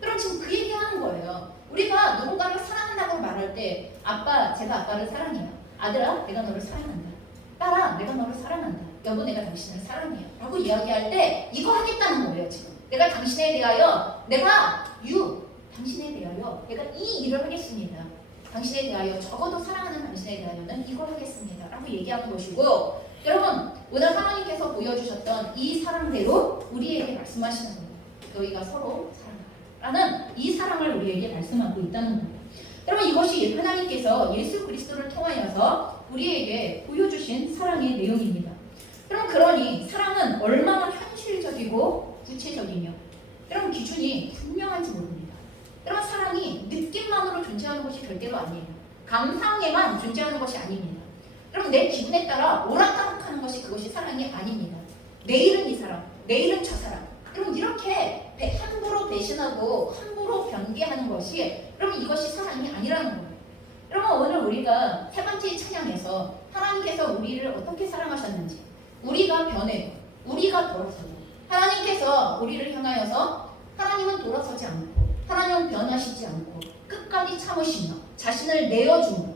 그럼 지금 그 얘기하는 거예요. 우리가 누군가를 사랑한다고 말할 때 아빠, 제가 아빠를 사랑해요. 아들아, 내가 너를 사랑한다. 딸아, 내가 너를 사랑한다. 여보, 내가 당신을 사랑해요. 라고 이야기할 때 이거 하겠다는 거예요. 지금 내가 당신에 대하여 당신에 대하여 내가 이 일을 하겠습니다. 당신에 대하여 적어도 사랑하는 당신에 대하여는 이걸 하겠습니다. 라고 얘기하는 것이고 여러분 오늘 하나님께서 보여주셨던 이 사랑대로 우리에게 말씀하시는 거예요. 너희가 서로 사랑하라는 이 사랑을 우리에게 말씀하고 있다는 거예요. 여러분 이것이 하나님께서 예수 그리스도를 통하여서 우리에게 보여주신 사랑의 내용입니다. 여러분 그러니 사랑은 얼마나 현실적이고 구체적이며 여러분 기준이 분명한지 모릅니다. 여러분 사랑이 느낌만으로 존재하는 것이 절대로 아니에요. 감상에만 존재하는 것이 아닙니다. 여러분 내 기분에 따라 오락가락하는 것이 그것이 사랑이 아닙니다. 내일은 이 사람, 내일은 저 사람. 여러분 이렇게 함부로 배신하고 함부로 변개하는 것이 여러분 이것이 사랑이 아니라는 거예요. 여러분 오늘 우리가 세 번째 찬양에서 하나님께서 우리를 어떻게 사랑하셨는지 우리가 변해도 우리가 돌아서도 하나님께서 우리를 향하여서 하나님은 돌아서지 않고 하나님은 변하시지 않고 끝까지 참으시며 자신을 내어주며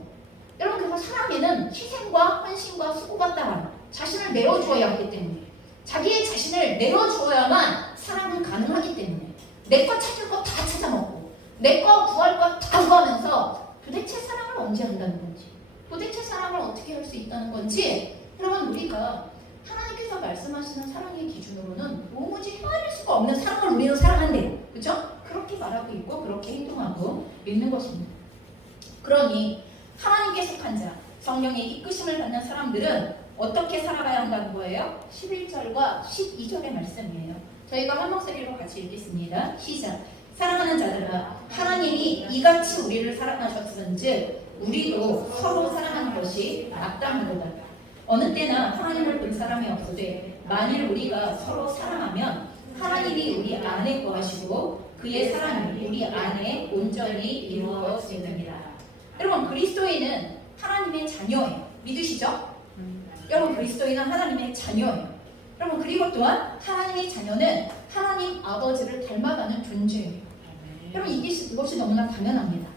여러분 그래서 사랑에는 희생과 헌신과 수고가 따라 자신을 내어주어야 하기 때문에 자기의 자신을 내어주어야만 사랑은 가능하기 때문에 내 거 찾을 거 다 찾아먹고 내 거 구할 거 다 구하면서 도대체 사랑을 언제 한다는 건지 도대체 사랑을 어떻게 할 수 있다는 건지 여러분 우리가 하나님께서 하나님께서 말씀하시는 사랑의 기준으로는 도무지 헤아릴 수가 없는 사랑을 우리는 사랑한대요. 그렇죠? 그렇게 말하고 있고 그렇게 행동하고 있는 것입니다. 그러니 하나님께 속한 자, 성령의 이끄심을 받는 사람들은 어떻게 살아가야 한다는 거예요? 11절과 12절의 말씀이에요. 저희가 한 목소리로 같이 읽겠습니다. 시작. 사랑하는 자들아, 하나님이 이같이 우리를 사랑하셨은즉 우리도 서로 사랑하는 것이 마땅하도다. 어느 때나 하나님을 본 사람이 없으되 만일 우리가 서로 사랑하면 하나님이 우리 안에 거하시고 그의 사랑이 우리 안에 온전히 이루어지느니라. 여러분, 그리스도인은 하나님의 자녀예요. 믿으시죠? 여러분, 그리스도인은 하나님의 자녀예요. 여러분, 그리고 또한 하나님의 자녀는 하나님 아버지를 닮아가는 존재예요. 여러분, 이것이 너무나 당연합니다.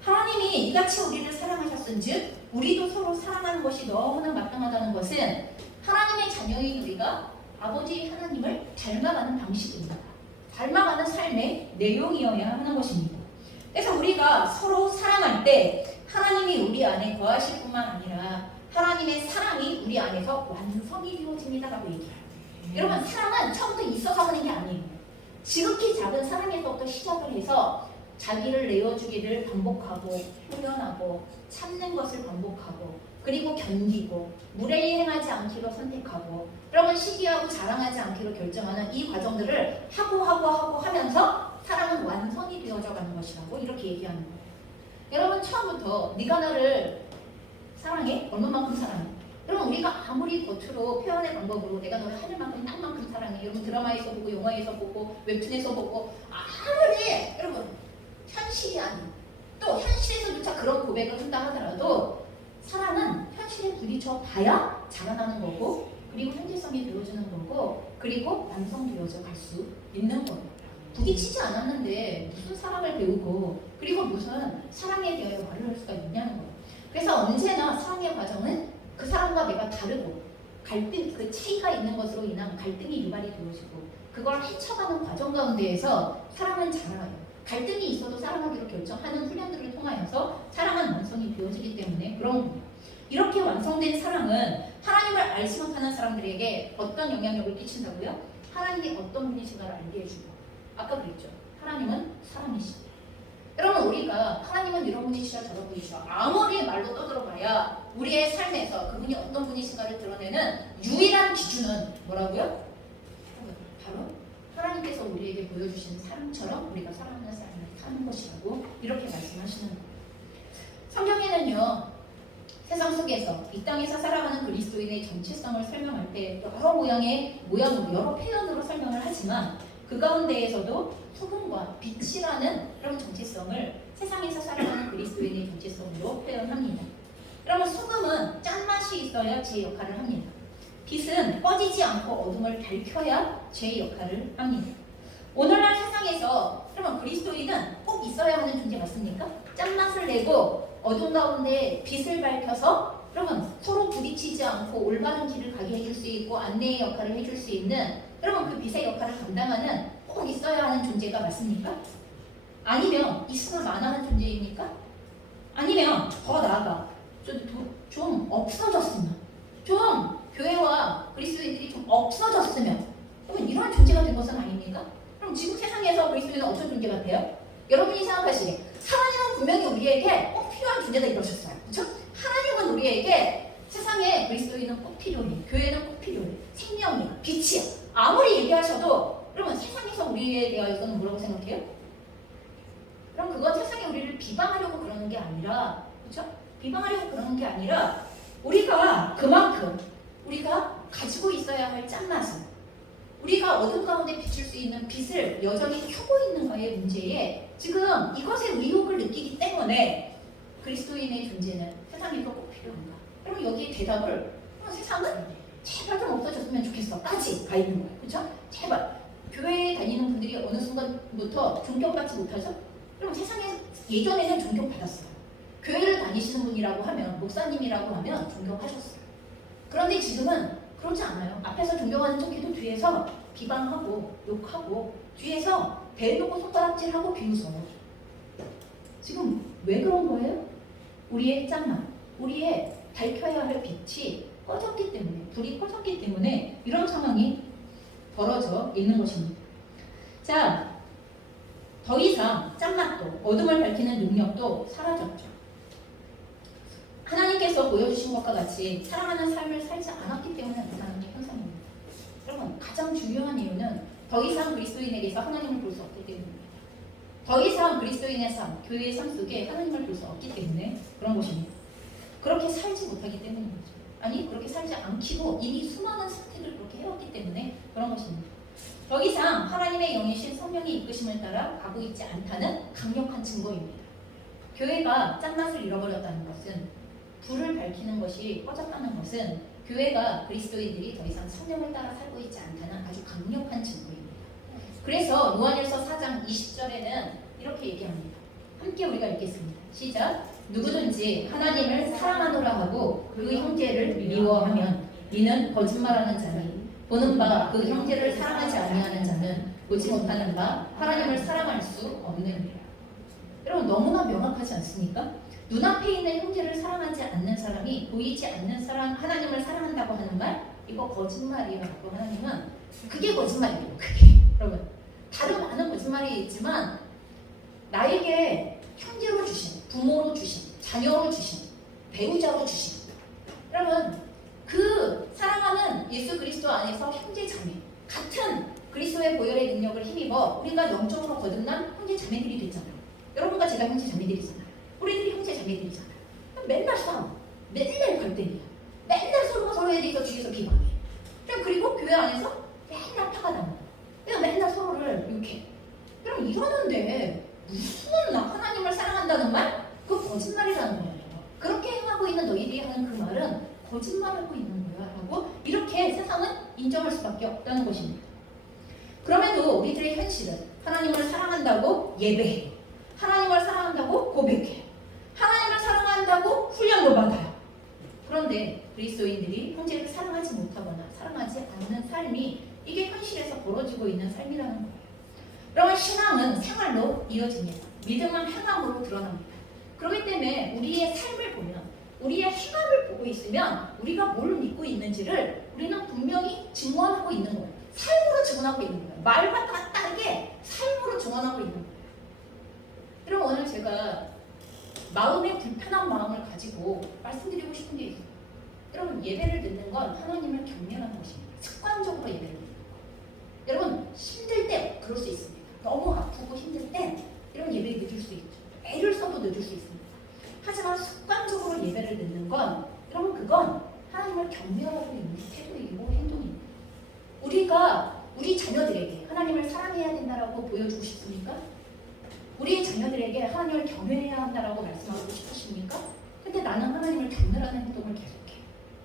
하나님이 이같이 우리를 사랑하셨은즉 우리도 서로 사랑하는 것이 너무나 마땅하다는 것은 하나님의 자녀인 우리가 아버지 하나님을 닮아가는 방식입니다. 닮아가는 삶의 내용이어야 하는 것입니다. 그래서 우리가 서로 사랑할 때 하나님이 우리 안에 거하실 뿐만 아니라 하나님의 사랑이 우리 안에서 완성이 되어집니다라고 얘기해요. 여러분, 사랑은 처음부터 있어서 하는 게 아니에요. 지극히 작은 사랑에서부터 시작을 해서 자기를 내어주기를 반복하고 훈련하고 참는 것을 반복하고 그리고 견디고 무례히 행하지 않기로 선택하고 여러분, 시기하고 자랑하지 않기로 결정하는 이 과정들을 하고 하면서 사랑은 완성이 되어져 가는 것이라고 이렇게 얘기하는 거예요. 여러분, 처음부터 네가 나를 사랑해? 얼마만큼 사랑해? 여러분, 우리가 아무리 겉으로 표현의 방법으로 내가 너를 하늘만큼 땅만큼 사랑해, 여러분 드라마에서 보고 영화에서 보고 웹툰에서 보고 아무리 여러분 현실이 아닌 또 현실에서조차 그런 고백을 한다 하더라도 사랑은 현실에 부딪혀 봐야 자라나는 거고 그리고 현실성이 되어지는 거고 그리고 완성되어져 갈 수 있는 거예요. 부딪히지 않았는데 무슨 사랑을 배우고 그리고 무슨 사랑에 대하여 말을 할 수가 있냐는 거예요. 그래서 언제나 사랑의 과정은 그 사람과 내가 다르고 갈등, 그 차이가 있는 것으로 인한 갈등이 유발이 되어지고 그걸 헤쳐가는 과정 가운데에서 사랑은 자라요. 갈등이 있어도 사랑하기로 결정하는 훈련들을 통하여서 사랑은 완성이 되어지기 때문에 그런 겁니다. 이렇게 완성된 사랑은 하나님을 알지 못하는 사람들에게 어떤 영향력을 끼친다고요? 하나님이 어떤 분이신가를 알게 해주고 아까 그랬죠. 하나님은 사랑이시다. 여러분, 우리가 하나님은 이런 분이시다 저런 분이시다 아무리 말로 떠들어봐야 우리의 삶에서 그분이 어떤 분이신가를 드러내는 유일한 기준은 뭐라고요? 바로 하나님께서 우리에게 보여주시는 사랑처럼 우리가 사랑하는 삶을 사는 것이라고 이렇게 말씀하시는 거예요. 성경에는요, 세상 속에서 이 땅에서 살아가는 그리스도인의 정체성을 설명할 때 여러 모양으로 여러 표현으로 설명을 하지만 그 가운데에서도 소금과 빛이라는 그런 정체성을 세상에서 살아가는 그리스도인의 정체성으로 표현합니다. 그러면 소금은 짠맛이 있어야 제 역할을 합니다. 빛은 꺼지지 않고 어둠을 밝혀야 제 역할을 합니다. 오늘날 세상에서 그러면 그리스도인은 꼭 있어야 하는 존재 맞습니까? 짠맛을 내고 어둠 가운데 빛을 밝혀서 그러면 서로 부딪히지 않고 올바른 길을 가게 해줄 수 있고 안내의 역할을 해줄 수 있는 그러면 그 빛의 역할을 감당하는 꼭 있어야 하는 존재가 맞습니까? 아니면 있으면 안 하는 존재입니까? 아니면 더 나아가 좀 없어졌으면 좀 교회와 그리스도인들이 좀 없어졌으면 그러면 이러한 존재가 된 것은 아닙니까? 그럼 지금 세상에서 그리스도인은 어떤 존재 같아요? 여러분이 생각하시기에 하나님은 분명히 우리에게 꼭 필요한 존재다 이러셨어요. 그렇죠? 하나님은 우리에게 세상에 그리스도인은 꼭 필요해. 교회는 꼭 필요해. 생명이야. 빛이야. 아무리 얘기하셔도 그러면 세상에서 우리에 대하여서는 뭐라고 생각해요? 그럼 그건 세상에 우리를 비방하려고 그러는 게 아니라 그렇죠? 비방하려고 그러는 게 아니라 우리가 그만큼 우리가 가지고 있어야 할 짠맛을 우리가 어둠 가운데 비출 수 있는 빛을 여전히 켜고 있는가의 문제에 지금 이것의 의욕을 느끼기 때문에 그리스도인의 존재는 세상에서 꼭 필요한가? 그럼 여기에 대답을 세상은 제발 좀 없어졌으면 좋겠어 까지 가 있는 거예요. 그렇죠? 제발 교회에 다니는 분들이 어느 순간부터 존경받지 못하죠? 그럼 세상에 예전에는 존경받았어요. 교회를 다니시는 분이라고 하면 목사님이라고 하면 존경하셨어요. 그런데 지금은 그렇지 않아요. 앞에서 존경하는 척해도 뒤에서 비방하고 욕하고 뒤에서 대놓고 손가락질하고 비웃어요. 지금 왜 그런 거예요? 우리의 짠맛, 우리의 밝혀야 할 빛이 꺼졌기 때문에, 불이 꺼졌기 때문에 이런 상황이 벌어져 있는 것입니다. 자, 더 이상 짠맛도 어둠을 밝히는 능력도 사라졌죠. 하나님께서 보여주신 것과 같이 사랑하는 삶을 살지 않았기 때문에 나타나는 현상입니다. 여러분, 가장 중요한 이유는 더 이상 그리스도인에게서 하나님을 볼 수 없기 때문입니다. 더 이상 그리스도인의 삶, 교회의 삶 속에 하나님을 볼 수 없기 때문에 그런 것입니다. 그렇게 살지 못하기 때문인 거죠. 아니, 그렇게 살지 않기로 이미 수많은 선택을 그렇게 해왔기 때문에 그런 것입니다. 더 이상 하나님의 영이신 성령의 이끄심을 따라 가고 있지 않다는 강력한 증거입니다. 교회가 짠맛을 잃어버렸다는 것은, 불을 밝히는 것이 꺼졌다는 것은 교회가 그리스도인들이 더 이상 성령을 따라 살고 있지 않다는 아주 강력한 증거입니다. 그래서 요한일서 4장 20절에는 이렇게 얘기합니다. 함께 우리가 읽겠습니다. 시작. 누구든지 하나님을 사랑하노라 하고 그 형제를 미워하면 이는 거짓말하는 자니 보는 바 그 형제를 사랑하지 아니하는 자는 보지 못하는 바 하나님을 사랑할 수 없느니라. 여러분, 너무나 명확하지 않습니까? 눈앞에 있는 형제를 사랑하지 않는 사람이 보이지 않는 사람 하나님을 사랑한다고 하는 말, 이거 거짓말이라고 하나님은, 그게 거짓말이에요. 그게 여러분, 다른 많은 거짓말이 있지만 나에게 형제로 주신, 부모로 주신, 자녀로 주신, 배우자로 주신, 여러분, 그 사랑하는 예수 그리스도 안에서 형제 자매, 같은 그리스도의 보혈의 능력을 힘입어 우리가 영적으로 거듭난 형제 자매들이 됐잖아요. 여러분과 제가 형제 자매들이잖아요. 우리들이 형제 자매들이잖아요. 맨날 싸워, 맨날 갈등이야, 맨날 서로가 서로에 대해서 뒤에서 비방해. 그리고 교회 안에서 맨날 파가 나와. 그냥 맨날 서로를 욕해. 그럼 이러는데 무슨 하나님을 사랑한다는 말? 그거 거짓말이라는 거예요. 그렇게 행하고 있는 너희들이 하는 그 말은 거짓말하고 있는 거야 라고 이렇게 세상은 인정할 수밖에 없다는 것입니다. 그럼에도 우리들의 현실은 하나님을 사랑한다고 예배해, 하나님을 사랑한다고 고백해, 하나님을 사랑한다고 훈련도 받아요. 그런데 그리스도인들이 형제를 사랑하지 못하거나 사랑하지 않는 삶이, 이게 현실에서 벌어지고 있는 삶이라는 거예요. 그러면 신앙은 생활로 이어집니다. 믿음은 행함으로 드러납니다. 그렇기 때문에 우리의 삶을 보면, 우리의 행함을 보고 있으면 우리가 뭘 믿고 있는지를 우리는 분명히 증언하고 있는 거예요. 삶으로 증언하고 있는 거예요. 말과 다르게 삶으로 증언하고 있는 거예요. 여러분, 오늘 제가 마음의 불편한 마음을 가지고 말씀드리고 싶은 게 있어요. 여러분, 예배를 듣는 건 하나님을 경외하는 것입니다. 습관적으로 예배를 듣는 거. 여러분, 힘들 때 그럴 수 있습니다. 너무 아프고 힘들 때 이런 예배를 늦을 수 있죠. 애를 써도 늦을 수 있습니다. 하지만 습관적으로 예배를 듣는 건, 여러분, 그건 하나님을 경외하고 있는 태도이고 행동입니다. 우리가 우리 자녀들에게 하나님을 사랑해야 된다라고 보여주고 싶습니까? 우리 자녀들에게 하나님을 경외해야 한다라고 말씀하고 싶으십니까? 근데 나는 하나님을 경멸하는 행동을 계속해.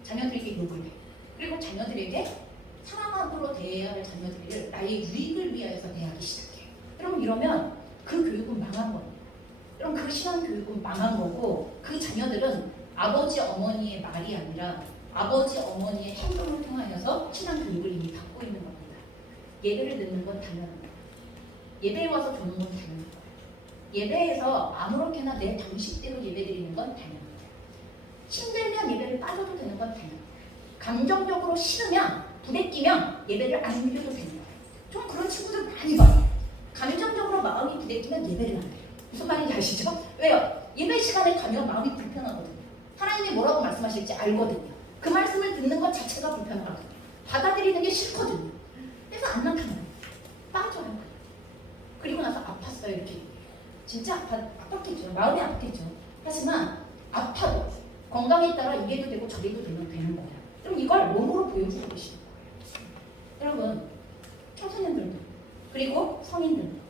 자녀들에게 욕을 해. 그리고 자녀들에게 사랑함으로 대해야 할 자녀들을 나의 유익을 위하여서 대하기 시작해. 여러분, 이러면 그 교육은 망한 겁니다. 그럼 그 신앙 교육은 망한 거고, 그 자녀들은 아버지 어머니의 말이 아니라 아버지 어머니의 행동을 통하여서 신앙 교육을 이미 받고 있는 겁니다. 예배를 듣는 건 당연합니다. 예배에 와서 보는 건 당연합니다. 예배에서 아무렇게나 내 방식대로 예배드리는 건 당연합니다. 힘들면 예배를 빠져도 되는 건 당연합니다. 감정적으로 싫으면, 부대끼면 예배를 안 드려도 되는 거예요. 좀 그런 친구들 많이 봐요. 감정적으로 마음이 부대끼면 예배를 안 해요. 무슨 말인지 아시죠? 왜요? 예배 시간에 가면 마음이 불편하거든요. 하나님이 뭐라고 말씀하실지 알거든요. 그 말씀을 듣는 것 자체가 불편하거든요. 받아들이는 게 싫거든요. 그래서 안 나타나요. 빠져요. 그리고 나서 아팠어요, 이렇게. 진짜 아팠겠죠. 마음이 아팠겠죠. 하지만 아파도 건강에 따라 이래도 되고 저래도 되는 거예요. 그럼 이걸 몸으로 보여주고 계시는 거예요. 여러분, 청소년들도 그리고 성인들도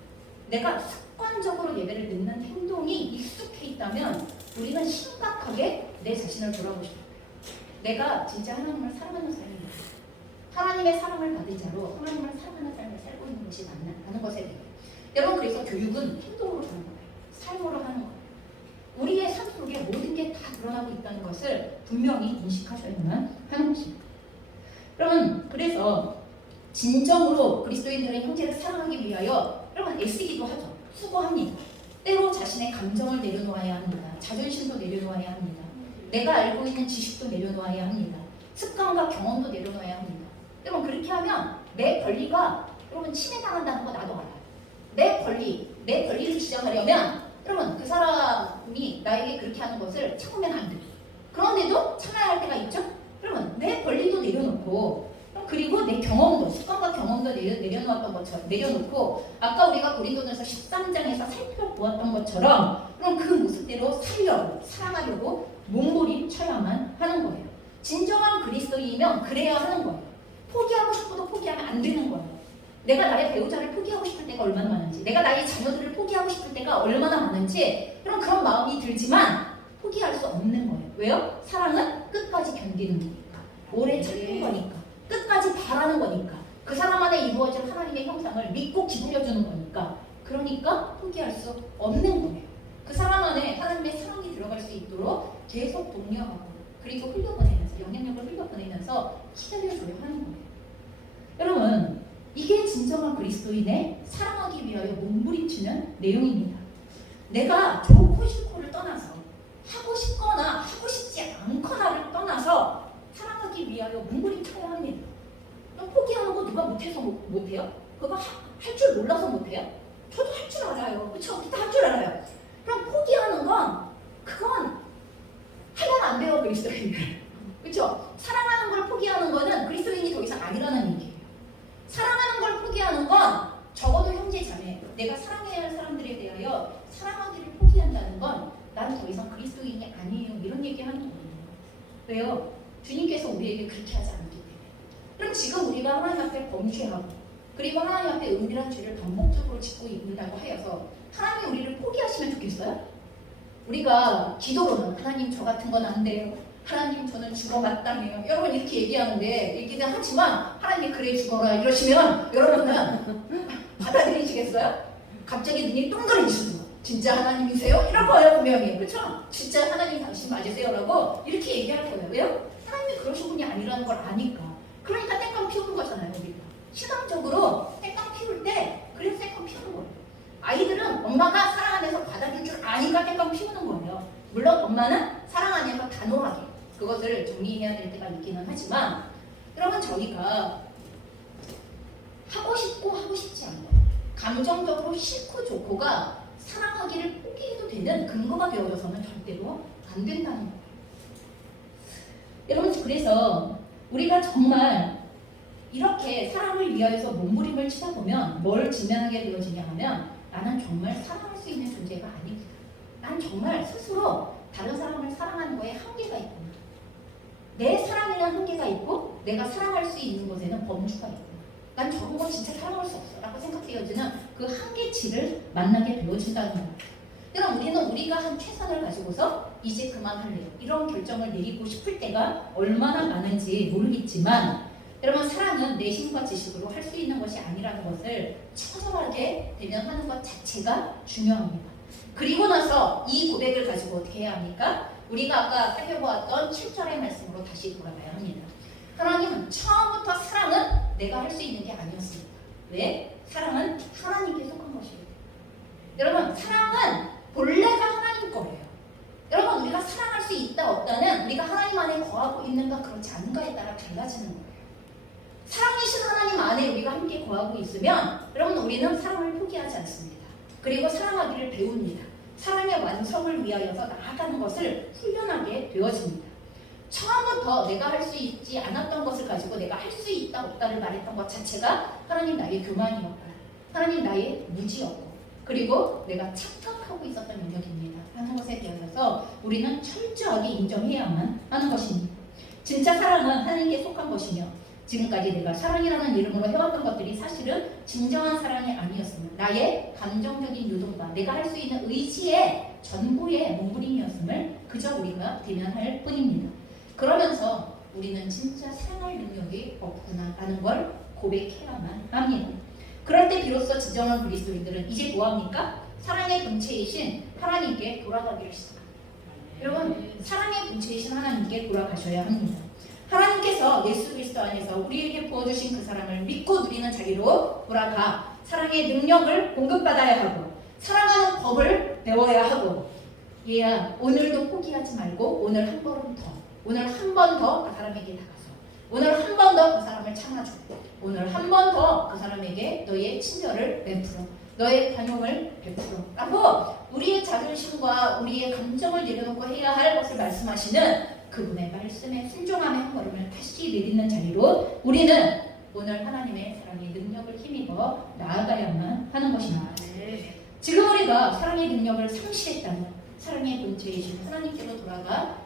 내가 습관적으로 예배를 듣는 행동이 익숙해 있다면 우리는 심각하게 내 자신을 돌아보고 싶어요. 내가 진짜 하나님을 사랑하는 삶인가? 하나님의 사랑을 받은 자로 하나님을 사랑하는 삶을 살고 있는 것이 맞나? 하는 것에 대해. 여러분, 그래서 교육은 행동으로 하는 거예요. 삶으로 하는 거예요. 우리의 삶 속에 모든 게 다 드러나고 있다는 것을 분명히 인식하셔야만 하는 것입니다. 여러분, 그래서 진정으로 그리스도인들의 형제를 사랑하기 위하여 여러분 애쓰기도 하죠. 수고합니다. 때로 자신의 감정을 내려놓아야 합니다. 자존심도 내려놓아야 합니다. 내가 알고 있는 지식도 내려놓아야 합니다. 습관과 경험도 내려놔야 합니다. 여러분 그렇게 하면 내 권리가 여러분 침해당한다는 거 나도 알아요. 내 권리를 주장하려면 여러분 그 사람이 나에게 그렇게 하는 것을 참으면 안 돼요. 그런데도 참아야 할 때가 있죠. 여러분 내 권리도 내려놓고 그리고 내 경험도 습관과 경험도 내려놓았던 것처럼 내려놓고 아까 우리가 고린도전서 13장에서 살펴보았던 것처럼 그럼 그 모습대로 사랑하려고 몸부림쳐야만 하는 거예요. 진정한 그리스도인이면 그래야 하는 거예요. 포기하고 싶어도 포기하면 안 되는 거예요. 내가 나의 배우자를 포기하고 싶을 때가 얼마나 많은지, 내가 나의 자녀들을 포기하고 싶을 때가 얼마나 많은지 그런 마음이 들지만 포기할 수 없는 거예요. 왜요? 사랑은 끝까지 견디는 거니까, 오래 참는 거니까, 끝까지 바라는 거니까, 그 사람 안에 이루어질 하나님의 형상을 믿고 기울여주는 거니까, 그러니까 포기할 수 없는 거예요. 그 사람 안에 하나님의 사랑이 들어갈 수 있도록 계속 독려하고 그리고 흘려보내면서 영향력을 흘려보내면서 기다려줘야 하는 거예요. 여러분 이게 진정한 그리스도인의 사랑하기 위하여 몸부림치는 내용입니다. 내가 좋고 싫고를 떠나서 하고 싶거나 하고 싶지 않거나를 떠나서 사랑하기 위하여 몸부림쳐야 합니다. 포기하는 거 누가 못해서 못해요? 그거 할 줄 몰라서 못해요? 저도 할 줄 알아요. 그쵸? 그때 할 줄 알아요. 그럼 포기하는 건 그건 하면 안 돼요. 그리스도인들. 그쵸? 사랑하는 걸 포기하는 거는 그리스도인이 더 이상 아니라는 얘기예요. 사랑하는 걸 포기하는 건 적어도 형제 자매, 내가 사랑해야 할 사람들에 대하여 사랑하기를 포기한다는 건 나는 더 이상 그리스도인이 아니에요. 이런 얘기 하는 거예요. 왜요? 주님께서 우리에게 그렇게 하지 않기 때문에. 그럼 지금 우리가 하나님 앞에 범죄하고 그리고 하나님 앞에 은밀한 죄를 반복적으로 짓고 있는다고 하여서 하나님이 우리를 포기하시면 좋겠어요? 우리가 기도로는 하나님 저 같은 건 안 돼요. 하나님 저는 죽어 마땅해요. 여러분 이렇게 얘기는 하지만 하나님이 그래 죽어라 이러시면 여러분은 받아들이시겠어요? 갑자기 눈이 동그래지시죠. 진짜 하나님이세요? 이럴 거예요 분명히. 그렇죠? 진짜 하나님 당신 맞으세요라고 이렇게 얘기할 거예요. 왜요? 하나님이 그러신 분이 아니라는 걸 아니까. 그러니까 땡깡 피우는 거잖아요. 우리가 신앙적으로 땡깡 피울 때 그래서 땡깡 피우는 거예요. 아이들은 엄마가 사랑 안에서 받아줄 줄 아니까 땡깡 피우는 거예요. 물론 엄마는 사랑 안에서 단호하게 그것을 정리해야 될 때가 있기는 하지만 여러분 저희가 하고 싶고 하고 싶지 않고 감정적으로 싫고 좋고가 사랑하기를 포기해도 되는 근거가 되어져서는 절대로 안 된다는 거예요. 여러분 그래서 우리가 정말 이렇게 사랑을 위하여서 몸부림을 치다 보면 뭘 직면하게 되어지냐 하면 나는 정말 사랑할 수 있는 존재가 아닙니다. 난 정말 스스로 다른 사람을 사랑하는 거에 한계가 있구나. 내 사랑에는 한계가 있고 내가 사랑할 수 있는 곳에는 범주가 있구나. 난 저런 거 진짜 사랑할 수 없어 라고 생각되어지는 그 한계치를 만나게 되어진다는 거예요. 여러분 우리는 우리가 한 최선을 가지고서 이제 그만할래요. 이런 결정을 내리고 싶을 때가 얼마나 많은지 모르겠지만 여러분 사랑은 내심과 지식으로 할 수 있는 것이 아니라는 것을 처절하게 대면하는 것 자체가 중요합니다. 그리고 나서 이 고백을 가지고 어떻게 해야 합니까? 우리가 아까 살펴보았던 7절의 말씀으로 다시 돌아가야 합니다. 하나님은 처음부터 사랑은 내가 할 수 있는 게 아니었습니다. 왜? 사랑은 하나님께 속한 것이에요. 여러분 사랑은 본래가 하나님 거예요. 여러분 우리가 사랑할 수 있다 없다는 우리가 하나님 안에 거하고 있는가 그렇지 않은가에 따라 달라지는 거예요. 사랑이신 하나님 안에 우리가 함께 거하고 있으면 여러분 우리는 사랑을 포기하지 않습니다. 그리고 사랑하기를 배웁니다. 사랑의 완성을 위하여서 나아가는 것을 훈련하게 되어집니다. 처음부터 내가 할 수 있지 않았던 것을 가지고 내가 할 수 있다 없다를 말했던 것 자체가 하나님 나의 교만이었고 하나님 나의 무지였고 그리고 내가 착각하고 있었던 영역입니다 하는 것에 대해서 우리는 철저하게 인정해야만 하는 것입니다. 진짜 사랑은 하나님께 속한 것이며 지금까지 내가 사랑이라는 이름으로 해왔던 것들이 사실은 진정한 사랑이 아니었습니다. 나의 감정적인 유도가 내가 할 수 있는 의지의 전부의 몸부림이었음을 그저 우리가 대면할 뿐입니다. 그러면서 우리는 진짜 사랑할 능력이 없구나라는 걸 고백해야만 합니다. 그럴 때 비로소 진정한 그리스도인들은 이제 뭐합니까? 사랑의 본체이신 하나님께 돌아가기를 시작합니다. 여러분 사랑의 본체이신 하나님께 돌아가셔야 합니다. 하나님께서 예수 그리스도 안에서 우리에게 부어주신 그 사랑을 믿고 누리는 자리로 돌아가 사랑의 능력을 공급받아야 하고 사랑하는 법을 배워야 하고 얘야 오늘도 포기하지 말고 오늘 한 번 더 그 사람에게 다가서 오늘 한 번 더 그 사람을 참아줘. 오늘 한 번 더 그 사람에게 너의 친절을 베풀어. 너의 관용을 베풀어. 라고 우리의 자존심과 우리의 감정을 내려놓고 해야 할 것을 말씀하시는 그분의 말씀에 순종함의 한 걸음을 다시 내딛는 자리로 우리는 오늘 하나님의 사랑의 능력을 힘입어 나아가야만 하는 것입니다. 지금 우리가 사랑의 능력을 상실했다면 사랑의 본체이신 하나님께로 돌아가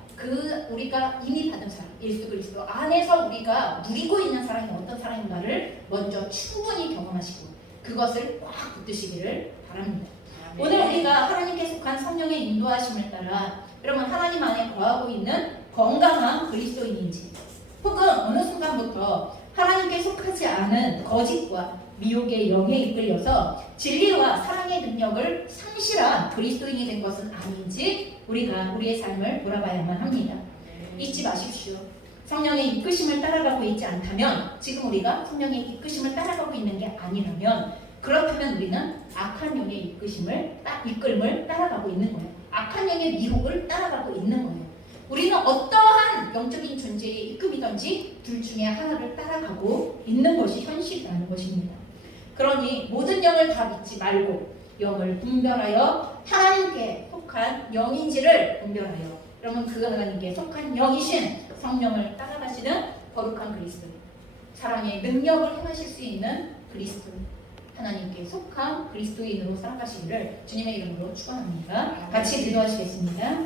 우리가 이미 받은 사랑, 예수 그리스도 안에서 우리가 누리고 있는 사랑이 어떤 사랑인가를 먼저 충분히 경험하시고 그것을 꽉 붙드시기를 바랍니다. 오늘 우리가 하나님께 속한 성령의 인도하심을 따라 여러분 하나님 안에 거하고 있는 건강한 그리스도인인지 혹은 어느 순간부터 하나님께 속하지 않은 거짓과 미혹의 영에 이끌려서 진리와 사랑의 능력을 상실한 그리스도인이 된 것은 아닌지 우리가 우리의 삶을 돌아봐야만 합니다. 잊지 마십시오. 성령의 이끄심을 따라가고 있지 않다면 지금 우리가 성령의 이끄심을 따라가고 있는 게 아니라면 그렇다면 우리는 악한 영의 이끌음을 따라가고 있는 거예요. 악한 영의 미혹을 따라가고 있는 거예요. 우리는 어떠한 영적인 존재의 이끌이든지 둘 중에 하나를 따라가고 있는 것이 현실이라는 것입니다. 그러니 모든 영을 다 믿지 말고 영을 분별하여 하나님께 속한 영인지를 분별하여 여러분 그 하나님께 속한 영이신 성령을 따라가시는 거룩한 그리스도 사랑의 능력을 행하실 수 있는 그리스도 하나님께 속한 그리스도인으로 살아가시기를 주님의 이름으로 축원합니다. 같이 기도하시겠습니다.